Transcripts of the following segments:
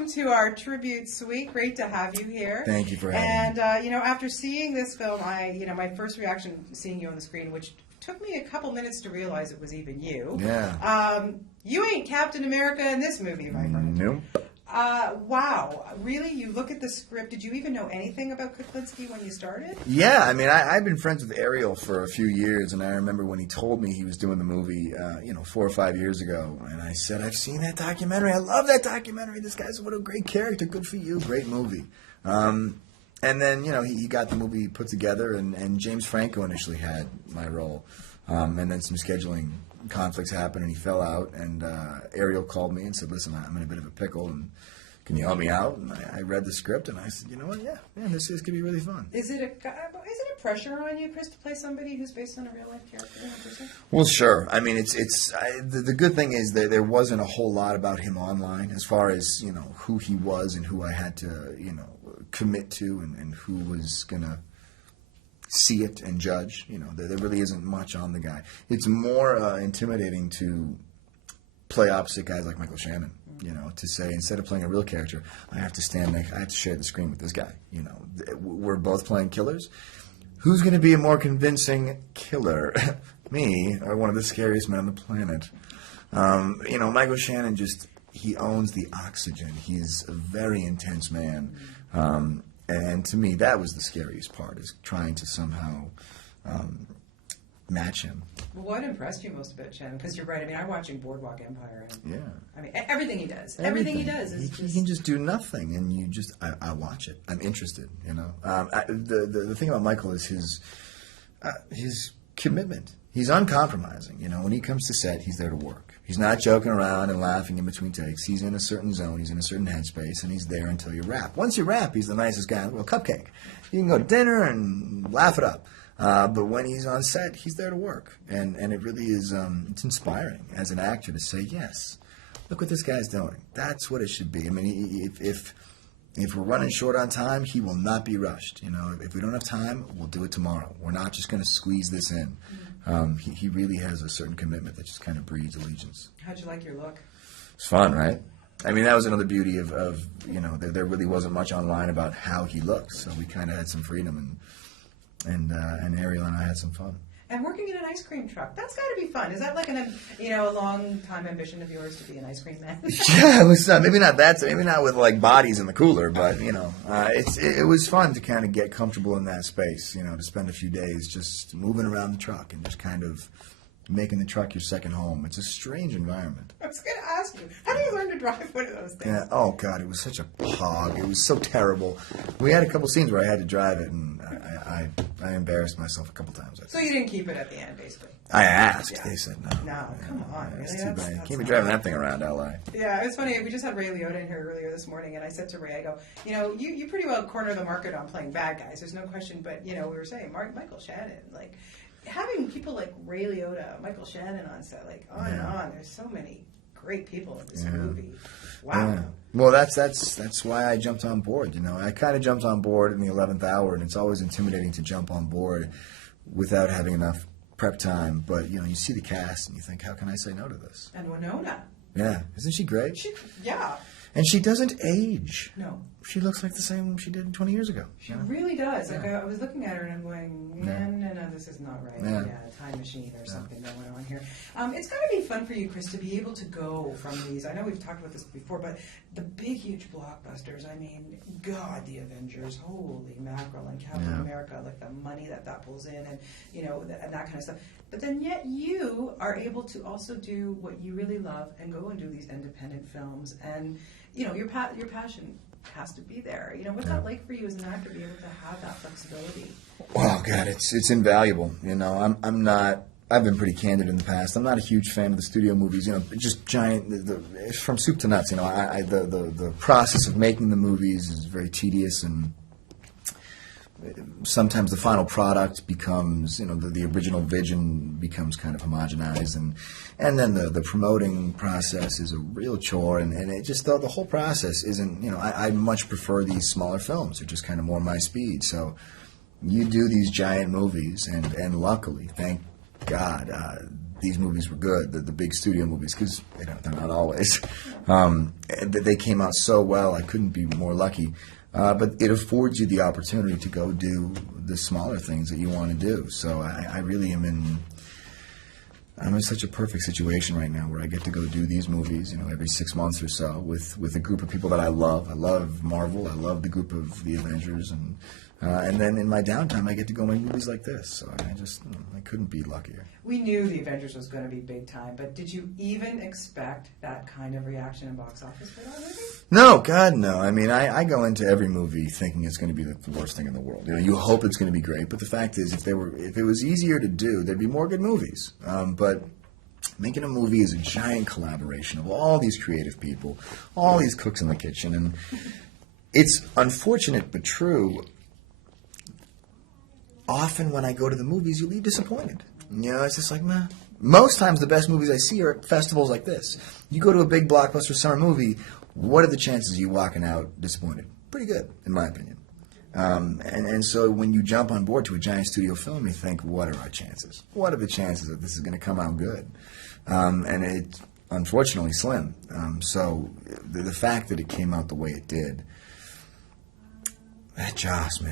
welcome to our tribute suite. Great to have you here. Thank you for having me. And after seeing this film, my first reaction seeing you on the screen, which took me a couple minutes to realize it was even you. Yeah. You ain't Captain America in this movie, my friend. Nope. Wow. Really? You look at the script. Did you even know anything about Kuklinski when you started? Yeah, I mean, I've been friends with Ariel for a few years, and I remember when he told me he was doing the movie, 4 or 5 years ago, and I said, I've seen that documentary. I love that documentary. This guy's what a great character. Good for you. Great movie. And then, he got the movie put together, and James Franco initially had my role, and then some scheduling conflicts happened, and he fell out, and Ariel called me and said, listen, I'm in a bit of a pickle, and can you help me out? And I read the script, and I said, you know what, yeah, this could be really fun. Is it a pressure on you, Chris, to play somebody who's based on a real-life character in person? Well, sure. I mean, the good thing is that there wasn't a whole lot about him online as far as, who he was and who I had to, commit to and who was going to see it and judge. There really isn't much on the guy. It's more intimidating to play opposite guys like Michael Shannon. To say instead of playing a real character, I have to share the screen with this guy. We're both playing killers. Who's going to be a more convincing killer, me or one of the scariest men on the planet? Michael Shannon he owns the oxygen. He's a very intense man. And to me, that was the scariest part, is trying to somehow match him. What impressed you most about Shannon? Because you're right. I mean, I'm watching Boardwalk Empire. And, yeah. I mean, everything he does. Everything he does. Is he can just do nothing, and I watch it. I'm interested, the thing about Michael is his commitment. He's uncompromising. When he comes to set, he's there to work. He's not joking around and laughing in between takes. He's in a certain zone. He's in a certain headspace, and he's there until you wrap. Once you wrap, he's the nicest guy. Well, cupcake. You can go to dinner and laugh it up. But when he's on set, he's there to work. And it really is it's inspiring as an actor to say, yes, look what this guy's doing. That's what it should be. I mean, if we're running short on time, he will not be rushed. If we don't have time, we'll do it tomorrow. We're not just going to squeeze this in. He really has a certain commitment that just kind of breeds allegiance. How'd you like your look? It's fun, right? I mean, that was another beauty of there really wasn't much online about how he looked, so we kind of had some freedom, and Ariel and I had some fun. And working in an ice cream truck, that's got to be fun. Is that like a long time ambition of yours to be an ice cream man? Yeah, it was maybe not that, maybe not with like bodies in the cooler, but it was fun to kind of get comfortable in that space. To spend a few days just moving around the truck and just kind of making the truck your second home. It's a strange environment. I was going to ask you, how do you learn to drive one of those things? Yeah. Oh God, it was such a hog. It was so terrible. We had a couple scenes where I had to drive it, and I embarrassed myself a couple times. So you didn't keep it at the end, basically? I asked. Yeah. They said no. No, come on. Really? It's too bad. Can't be driving that thing around L.A. Yeah, it's funny. We just had Ray Liotta in here earlier this morning, and I said to Ray, I go, you pretty well corner the market on playing bad guys. There's no question. But, we were saying, Michael Shannon, like, having people like Ray Liotta, Michael Shannon on set, like, on and on. There's so many great people in this movie. Wow. Yeah. Well, that's why I jumped on board. I kind of jumped on board in the 11th hour, and it's always intimidating to jump on board without having enough prep time. But you see the cast, and you think, how can I say no to this? And Winona. Yeah, isn't she great? Yeah. And she doesn't age. No. She looks like the same she did 20 years ago. She really does. Like I was looking at her and I'm going, no, this is not right. Yeah, time machine or something going on here. It's got to be fun for you, Chris, to be able to go from these. I know we've talked about this before, but the big, huge blockbusters. I mean, God, the Avengers, holy mackerel, and Captain America, like the money that pulls in, and and that kind of stuff. But then yet you are able to also do what you really love and go and do these independent films, and your passion has to be there. What's that like for you as an actor to be able to have that flexibility? Oh God, it's invaluable. I'm not. I've been pretty candid in the past. I'm not a huge fan of the studio movies. Just giant, from soup to nuts. The process of making the movies is very tedious, and sometimes the final product becomes, the original vision becomes kind of homogenized, and then the promoting process is a real chore, and it just, the whole process isn't, I much prefer these smaller films. They're just kind of more my speed. So you do these giant movies, and luckily, thank God, these movies were good, the big studio movies, because they're not always. They came out so well, I couldn't be more lucky. But it affords you the opportunity to go do the smaller things that you want to do. So I really I'm in such a perfect situation right now where I get to go do these movies, every 6 months or so with a group of people that I love. I love Marvel. I love the group of the Avengers, and then in my downtime I get to go make movies like this. So I couldn't be luckier. We knew the Avengers was going to be big time, but did you even expect that kind of reaction in box office for that movie? No, God, no. I mean, I go into every movie thinking it's going to be the worst thing in the world. You hope it's going to be great, but the fact is, if it was easier to do, there'd be more good movies. But making a movie is a giant collaboration of all these creative people, all these cooks in the kitchen, and it's unfortunate but true. Often when I go to the movies, you leave disappointed. It's just like, meh. Most times the best movies I see are at festivals like this. You go to a big blockbuster summer movie, what are the chances of you walking out disappointed? Pretty good, in my opinion. And so when you jump on board to a giant studio film, you think, what are our chances? What are the chances that this is going to come out good? And it's unfortunately slim. So the fact that it came out the way it did, that Joss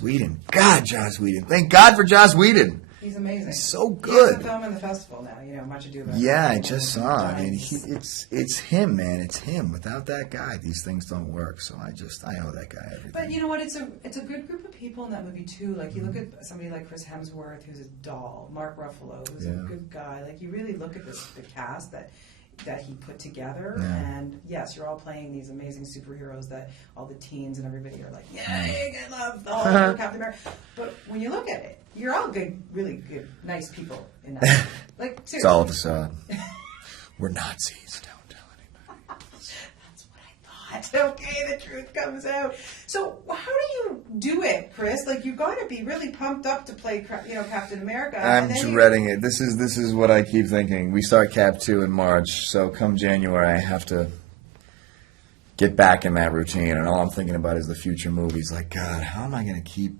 Whedon. God, Joss Whedon. Thank God for Joss Whedon. He's amazing. He's so good. He has a film in the festival now, Much Ado About Yeah, I just saw. I mean, it's him, man. It's him. Without that guy, these things don't work. So I owe that guy everything. But you know what? It's a good group of people in that movie too. Like you look at somebody like Chris Hemsworth, who's a doll, Mark Ruffalo, who's a good guy. Like you really look at the cast that he put together, and yes, you're all playing these amazing superheroes that all the teens and everybody are like, I love the whole Captain America. But when you look at it, you're all good, really good, nice people in that. Like seriously, it's all of a sudden. We're Nazis. Don't tell anybody. That's what I thought. Okay, the truth comes out. So how do you do it, Chris? Like you've got to be really pumped up to play, Captain America. I'm dreading it. This is what I keep thinking. We start Cap 2 in March, so come January, I have to get back in that routine, and all I'm thinking about is the future movies. Like, God, how am I going to keep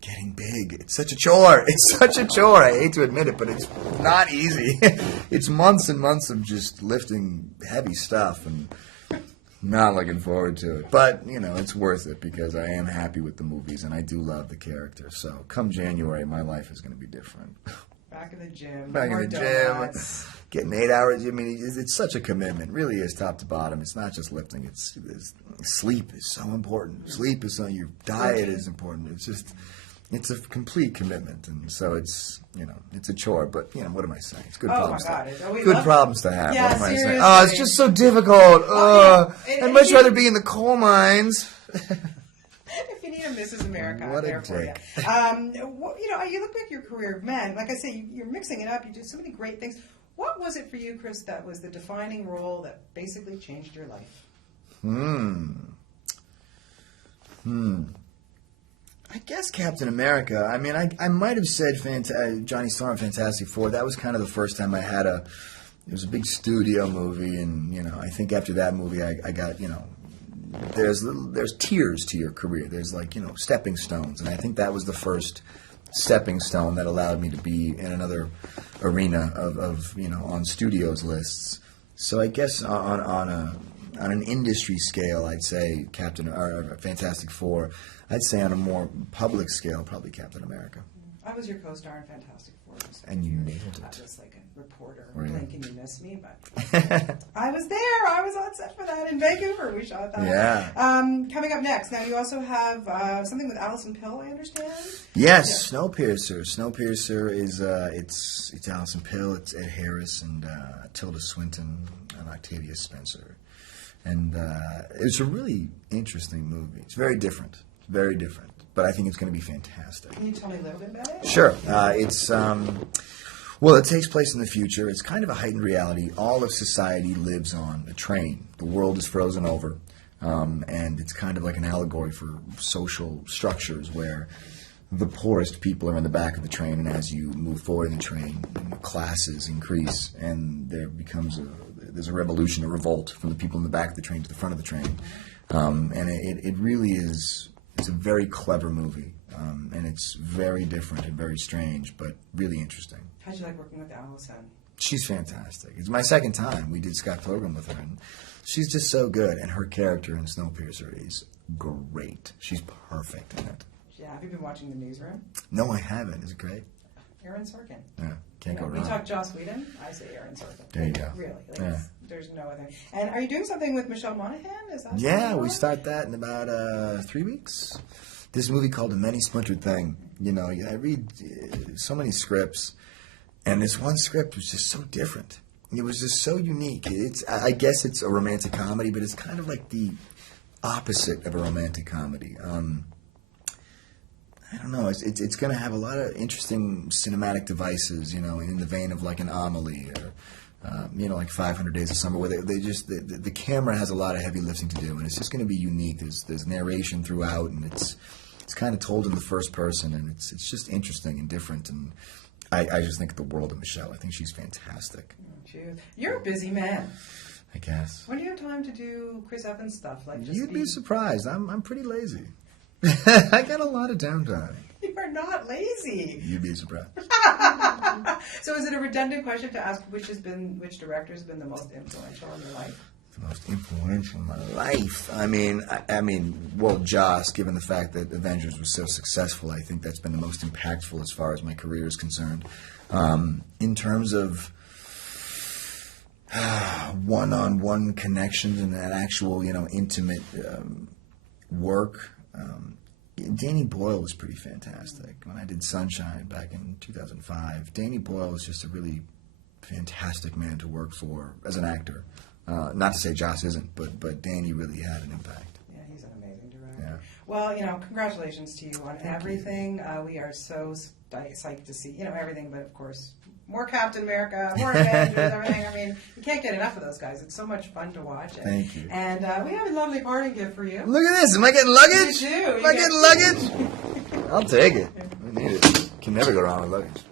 getting big? It's such a chore. It's such a chore. I hate to admit it, but it's not easy. It's months and months of just lifting heavy stuff and not looking forward to it. But, it's worth it because I am happy with the movies and I do love the characters. So come January, my life is going to be different. Back in the gym. Back in the gym. Getting 8 hours. I mean, it's such a commitment. It really is top to bottom. It's not just lifting. It's sleep is so important. Sleep is your diet is important. It's a complete commitment, and so it's a chore. But what am I saying? It's good problems. Good problems to have. Yeah, what am I saying? seriously. Oh, it's just so difficult. I'd much rather be in the coal mines. If you need a Mrs. America, What I'm a there for you. dick. You look like your career, man. Like I say, you're mixing it up. You do so many great things. What was it for you, Chris, that was the defining role that basically changed your life? I guess Captain America. I mean, I might have said Johnny Storm Fantastic Four. That was kind of the first time I had it was a big studio movie, and I think after that movie I got there's tiers to your career. There's stepping stones, and I think that was the first stepping stone that allowed me to be in another arena of on studios lists. So I guess on an industry scale, I'd say Fantastic Four. I'd say on a more public scale, probably Captain America. I was your co-star in Fantastic Four. And you nailed it. I was like a reporter. Really? Blink and you missed me, but I was there. I was on set for that in Vancouver. We shot that. Yeah. Coming up next. Now you also have something with Alison Pill, I understand. Yes, yeah. Snowpiercer. Snowpiercer is it's Alison Pill, it's Ed Harris, and Tilda Swinton, and Octavia Spencer, and it's a really interesting movie. It's very different. Very different, but I think it's going to be fantastic. Can you tell me a little bit about it? Sure. It takes place in the future. It's kind of a heightened reality. All of society lives on a train. The world is frozen over, and it's kind of like an allegory for social structures where the poorest people are in the back of the train, and as you move forward in the train, classes increase, and there's a revolution, a revolt from the people in the back of the train to the front of the train, and it really is. It's a very clever movie. And it's very different and very strange, but really interesting. How'd you like working with Allison? She's fantastic. It's my second time. We did Scott Pilgrim with her, and she's just so good. And her character in Snowpiercer is great. She's perfect in it. Yeah, have you been watching The Newsroom? No, I haven't. Is it great? Aaron Sorkin. Yeah, can't go wrong. We talk Joss Whedon, I say Aaron Sorkin. There you go. Really, Yeah. There's no other. And are you doing something with Michelle Monaghan? Is that Yeah, we start that in about 3 weeks. This movie called A Many Splintered Thing. You know, I read so many scripts, and this one script was just so different. It was just so unique. I guess it's a romantic comedy, but it's kind of like the opposite of a romantic comedy. I don't know. It's going to have a lot of interesting cinematic devices, you know, in the vein of like an Amelie or, you know, like 500 Days of Summer, where the camera has a lot of heavy lifting to do, and it's just going to be unique. There's narration throughout, and it's kind of told in the first person, and it's just interesting and different. And I just think the world of Michelle. I think she's fantastic. You're a busy man. I guess. When do you have time to do Chris Evans stuff? Like You'd be surprised. I'm pretty lazy. I got a lot of downtime. You're not lazy. You'd be surprised. So is it a redundant question to ask which director has been the most influential in your life? The most influential in my life. I mean, well, Joss, given the fact that Avengers was so successful, I think that's been the most impactful as far as my career is concerned. In terms of one-on-one connections and that actual, you know, intimate work. Danny Boyle was pretty fantastic. When I did Sunshine back in 2005, Danny Boyle was just a really fantastic man to work for as an actor. Not to say Joss isn't, but Danny really had an impact. Yeah, he's an amazing director. Yeah. Well, you know, congratulations to you on everything. We are so psyched to see, you know, everything, but of course, more Captain America, more Avengers, everything. I mean, you can't get enough of those guys. It's so much fun to watch it. Thank you. And we have a lovely parting gift for you. Look at this. Am I getting luggage? You do. Am I getting luggage? I'll take it. I need it. Can never go wrong with luggage.